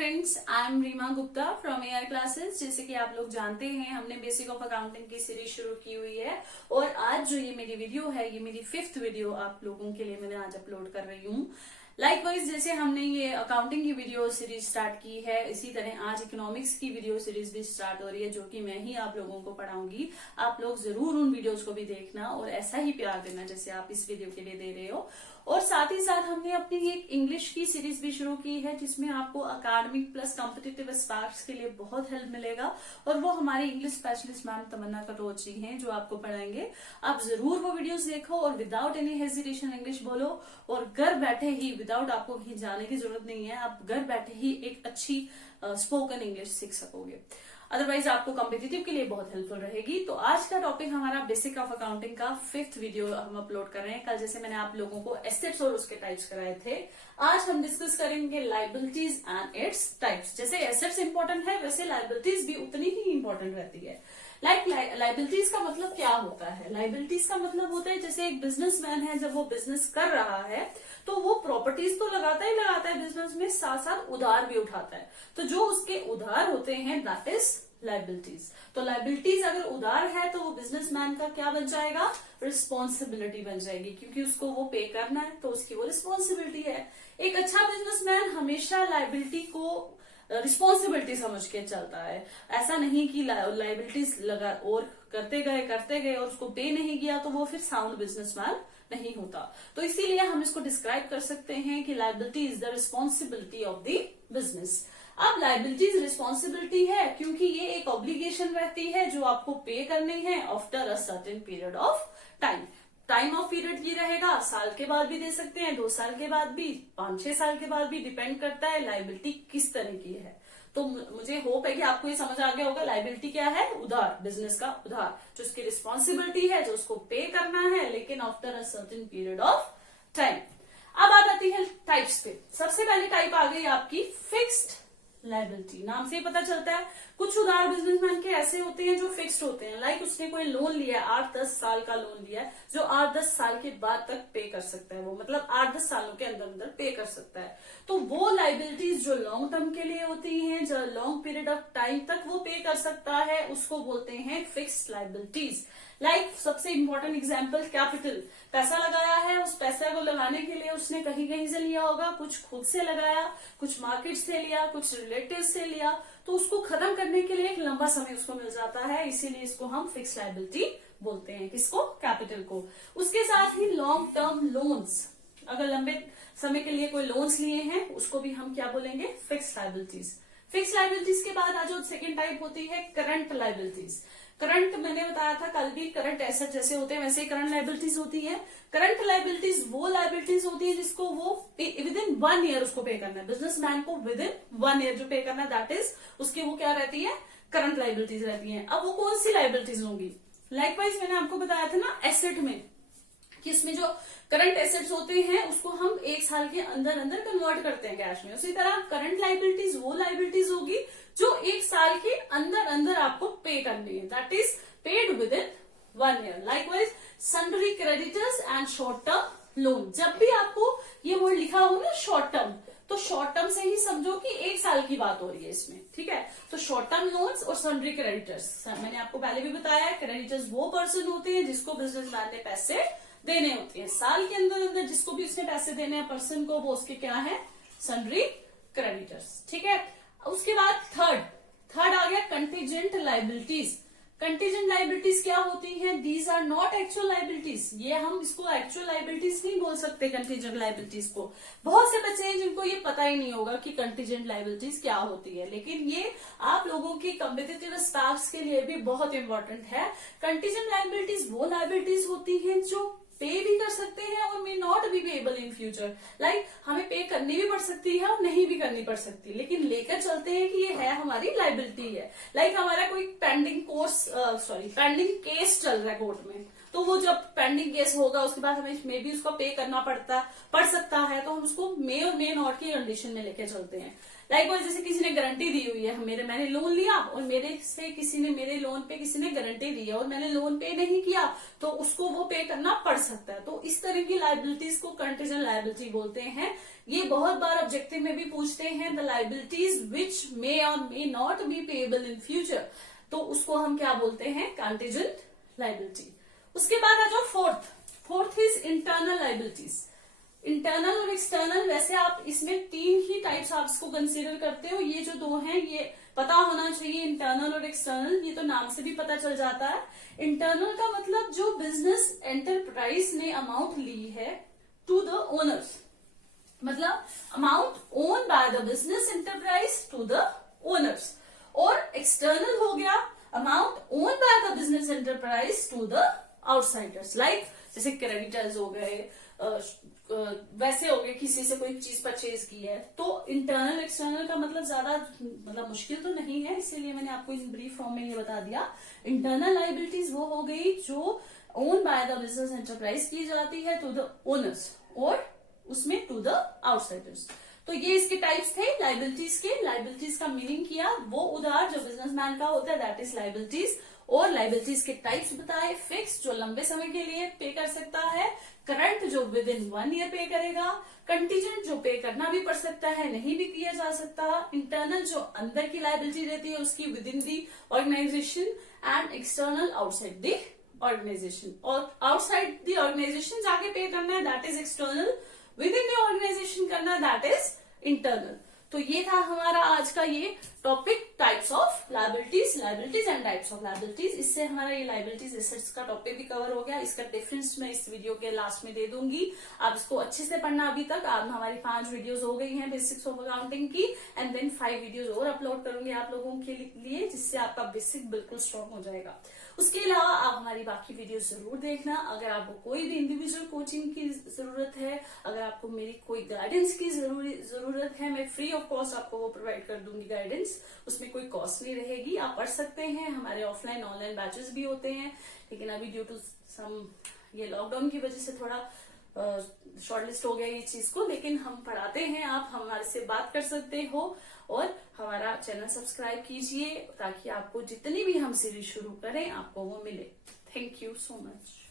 Friends, I am Reema Gupta from AR classes. जैसे कि आप लोग जानते हैं, हमने बेसिक ऑफ अकाउंटिंग की सीरीज शुरू की हुई है और आज जो ये मेरी वीडियो है, ये मेरी 5th वीडियो आप लोगों के लिए मैंने आज अपलोड कर रही हूँ। लाइकवाइज जैसे हमने ये अकाउंटिंग की वीडियो सीरीज स्टार्ट की है, इसी तरह आज इकोनॉमिक्स की वीडियो सीरीज भी स्टार्ट हो रही है, जो कि मैं ही आप लोगों को पढ़ाऊंगी। आप लोग जरूर उन वीडियोस को भी देखना और ऐसा ही प्यार देना जैसे आप इस वीडियो के लिए दे रहे हो। और साथ ही साथ हमने अपनी एक इंग्लिश की सीरीज भी शुरू की है, जिसमें आपको अकाडमिक प्लस कॉम्पिटिटिव स्पार्क्स के लिए बहुत हेल्प मिलेगा और वो हमारी इंग्लिश स्पेशलिस्ट मैम तमन्ना कटोच जी हैं जो आपको पढ़ाएंगे। आप जरूर वो वीडियोस देखो और विदाउट एनी हेजिटेशन इंग्लिश बोलो और घर बैठे ही, विदाउट आपको कहीं जाने की जरूरत नहीं है, आप घर बैठे ही एक अच्छी स्पोकन इंग्लिश सीख सकोगे। अदरवाइज आपको कॉम्पिटिटिव के लिए बहुत हेल्पफुल रहेगी। तो आज का टॉपिक हमारा बेसिक ऑफ अकाउंटिंग का 5th वीडियो हम अपलोड कर रहे हैं। कल जैसे मैंने आप लोगों को एसेट्स और उसके टाइप्स कराए थे, आज हम डिस्कस करेंगे लायबिलिटीज एंड इट्स टाइप्स। जैसे एसेट्स इंपॉर्टेंट है, वैसे लायबिलिटीज भी उतनी ही इंपॉर्टेंट रहती है। लायबिलिटीज का मतलब क्या होता है? लायबिलिटीज का मतलब होता है, जैसे एक बिजनेसमैन है, जब वो बिजनेस कर रहा है तो वो प्रॉपर्टीज तो लगाता है बिजनेस में, साथ साथ उधार भी उठाता है। तो जो उसके उधार होते हैं दैट इज लायबिलिटीज। तो लायबिलिटीज अगर उधार है तो वो बिजनेसमैन का क्या बन जाएगा? रिस्पॉन्सिबिलिटी बन जाएगी, क्योंकि उसको वो पे करना है तो उसकी वो रिस्पॉन्सिबिलिटी है। एक अच्छा बिजनेसमैन हमेशा लायबिलिटी को रिस्पॉन्सिबिलिटी समझ के चलता है। ऐसा नहीं कि लायबिलिटीज लगा और करते गए और उसको पे नहीं किया तो वो फिर साउंड बिजनेसमैन नहीं होता। तो इसीलिए हम इसको डिस्क्राइब कर सकते हैं कि liability is the responsibility of the business. अब लायबिलिटीज रिस्पॉन्सिबिलिटी है क्योंकि ये एक ऑब्लिगेशन रहती है जो आपको पे करनी है after a certain period of time. Time of period ये रहेगा, साल के बाद भी दे सकते हैं, 2 साल के बाद भी, 5-6 साल के बाद भी, डिपेंड करता है लायबिलिटी किस तरह की है। तो मुझे होप है कि आपको ये समझ आ गया होगा। लायबिलिटी क्या है? उधार, बिजनेस का उधार, जो उसकी रिस्पॉन्सिबिलिटी है, जो उसको पे करना है, लेकिन after a certain period of time. अब आ जाती है टाइप्स पे। सबसे पहली टाइप आ गई आपकी फिक्स्ड लायबिलिटी। नाम से ही पता चलता है, कुछ उधार बिजनेसमैन के ऐसे होते हैं जो फिक्स्ड होते हैं। लाइक उसने कोई लोन लिया है, 8-10 साल का लोन लिया है, जो 8-10 साल के बाद तक पे कर सकता है। वो मतलब 8-10 सालों के अंदर अंदर पे कर सकता है। तो वो लायबिलिटीज जो लॉन्ग टर्म के लिए होती हैं, जो लॉन्ग पीरियड ऑफ टाइम तक वो पे कर सकता है, उसको बोलते हैं फिक्स्ड लायबिलिटीज। लाइक सबसे इंपॉर्टेंट एग्जांपल, कैपिटल। पैसा लगाया है, उस पैसे को लगाने के लिए उसने कहीं कहीं से लिया होगा, कुछ खुद से लगाया, कुछ मार्केट से लिया, कुछ रिलेटिव से लिया, तो उसको खत्म करने के लिए एक लंबा समय उसको मिल जाता है, इसीलिए इसको हम फिक्स्ड लायबिलिटी बोलते हैं। किसको? कैपिटल को। उसके साथ ही लॉन्ग टर्म लोन्स, अगर लंबे समय के लिए कोई लोन्स लिए हैं, उसको भी हम क्या बोलेंगे? Fixed liabilities. फिक्स्ड लायबिलिटीज के बाद आज जो सेकेंड टाइप होती है करंट लायबिलिटीज। करंट मैंने बताया था कल भी, करंट एसेट जैसे होते हैं वैसे ही करंट लायबिलिटीज होती है। करंट लायबिलिटीज वो लायबिलिटीज होती है जिसको वो विद इन 1 ईयर उसको पे करना है। बिजनेसमैन को विद इन 1 ईयर जो पे करना है, दैट इज उसकी वो क्या रहती है? करंट लायबिलिटीज रहती है। अब वो कौन सी लायबिलिटीज होंगी? लाइकवाइज मैंने आपको बताया था ना एसेट में कि इसमें जो करंट एसेट्स होते हैं उसको हम 1 साल के अंदर अंदर कन्वर्ट करते हैं कैश में। उसी तरह करंट लायबिलिटीज वो लायबिलिटीज होगी जो 1 साल के अंदर अंदर आपको पे करनी है, that is paid with in 1 year. Likewise sundry creditors and short term loan. जब भी आपको ये वर्ड लिखा हो ना शॉर्ट टर्म, तो शॉर्ट टर्म से ही समझो कि 1 साल की बात हो रही है इसमें, ठीक है। तो शॉर्ट टर्म लोन्स और सन्ड्री क्रेडिटर्स, मैंने आपको पहले भी बताया है, क्रेडिटर्स वो पर्सन होते हैं जिसको बिजनेसमैन ने पैसे देने होते हैं। साल के अंदर अंदर जिसको भी उसने पैसे देने हैं पर्सन को, वो उसके क्या है? सन्ड्री क्रेडिटर्स, ठीक है। उसके बाद थर्ड आ गया कंटीजेंट लायबिलिटीज। कंटीजेंट लायबिलिटीज क्या होती हैं? These are not actual liabilities. ये हम इसको एक्चुअल लायबिलिटीज नहीं बोल सकते कंटीजेंट लायबिलिटीज को। बहुत से बच्चे हैं जिनको ये पता ही नहीं होगा कि कंटीजेंट लायबिलिटीज क्या होती है, लेकिन ये आप लोगों की कॉम्पिटिटिव स्टाफ्स के लिए भी बहुत इंपॉर्टेंट है। कंटीजेंट लायबिलिटीज वो लायबिलिटीज होती हैं जो पे भी कर सकते हैं और may not be payable in future. Like हमें पे करनी भी पड़ सकती है और नहीं भी करनी पड़ सकती, लेकिन लेकर चलते हैं कि ये है हमारी लायबिलिटी है। लाइक हमारा कोई पेंडिंग केस चल रहा है कोर्ट में, तो वो जब पेंडिंग केस होगा उसके बाद हमें मे भी उसको पे करना पड़ सकता है, तो हम उसको मे और मे नॉट की कंडीशन में लेके चलते हैं। लाइकवाइज जैसे किसी ने गारंटी दी हुई है, मैंने लोन लिया और मेरे से किसी ने मेरे लोन पे किसी ने गारंटी दी है और मैंने लोन पे नहीं किया, तो उसको वो पे करना पड़ सकता है। तो इस तरह की लाइबिलिटीज को कंटीजेंट लाइबिलिटी बोलते हैं। ये बहुत बार ऑब्जेक्टिव में भी पूछते हैं, द लाइबिलिटीज विच मे और may not be payable in future, तो उसको हम क्या बोलते हैं, कंटीजेंट लाइबिलिटी। उसके बाद आ जाओ fourth is internal liabilities. Internal और एक्सटर्नल, वैसे आप इसमें 3 ही टाइप्स आप इसको कंसीडर करते हो, ये जो 2 हैं ये पता होना चाहिए, इंटरनल और एक्सटर्नल, ये तो नाम से भी पता चल जाता है। इंटरनल का मतलब जो बिजनेस एंटरप्राइज ने अमाउंट ली है टू द ओनर्स, मतलब amount owed by the business enterprise to the owners. और एक्सटर्नल हो गया amount owed by the business enterprise to the outsiders, like जैसे क्रेडिटर्स हो गए, वैसे हो गए किसी से कोई चीज परचेज की है। तो इंटरनल एक्सटर्नल का मतलब ज्यादा मुश्किल तो नहीं है, इसीलिए मैंने आपको इन ब्रीफ फॉर्म में ये बता दिया। इंटरनल लाइबिलिटीज वो हो गई जो own by the business enterprise की जाती है टू द ओनर्स और उसमें टू द आउटसाइडर्स। तो ये इसके टाइप्स थे लाइबिलिटीज के। लाइबिलिटीज का मीनिंग किया, वो उधार जो बिजनेसमैन का होता है, दैट इज लाइबिलिटीज। और लाइबिलिटीज के टाइप्स बताए, फिक्स जो लंबे समय के लिए पे कर सकता है, करंट जो विद इन 1 ईयर पे करेगा, कंटीजेंट जो पे करना भी पड़ सकता है, नहीं भी किया जा सकता, इंटरनल जो अंदर की लाइबिलिटी रहती है उसकी within the organisation, and external outside the organisation. और आउटसाइड दी ऑर्गेनाइजेशन जाके पे करना है, that is external. Within the organisation करना है, दैट इज इंटरनल। तो ये था हमारा आज का ये topic, types of liabilities and types of liabilities. इससे हमारा ये लाइबिलिटीज एसेट्स का टॉपिक भी कवर हो गया। इसका डिफरेंस मैं इस वीडियो के लास्ट में दे दूंगी, आप इसको अच्छे से पढ़ना। अभी तक आप हमारी 5 वीडियोस हो गई हैं बेसिक्स ऑफ अकाउंटिंग की, एंड देन 5 वीडियोस और अपलोड करूंगी आप लोगों के लिए, जिससे आपका बेसिक बिल्कुल स्ट्रॉन्ग हो जाएगा। उसके अलावा आप हमारी बाकी वीडियो जरूर देखना। अगर आपको कोई भी इंडिविजुअल कोचिंग की जरूरत है, अगर आपको मेरी कोई गाइडेंस की जरूरत है, मैं फ्री ऑफ कॉस्ट आपको वो प्रोवाइड कर दूंगी गाइडेंस, उसमें कोई कॉस्ट नहीं रहेगी। आप पढ़ सकते हैं, हमारे ऑफलाइन ऑनलाइन बैचेस भी होते हैं, लेकिन अभी ड्यू टू सम ये लॉकडाउन की वजह से थोड़ा शॉर्टलिस्ट हो गया ये चीज को, लेकिन हम पढ़ाते हैं, आप हमारे से बात कर सकते हो। और हमारा चैनल सब्सक्राइब कीजिए ताकि आपको जितनी भी हम सीरीज शुरू करें आपको वो मिले। Thank you so much.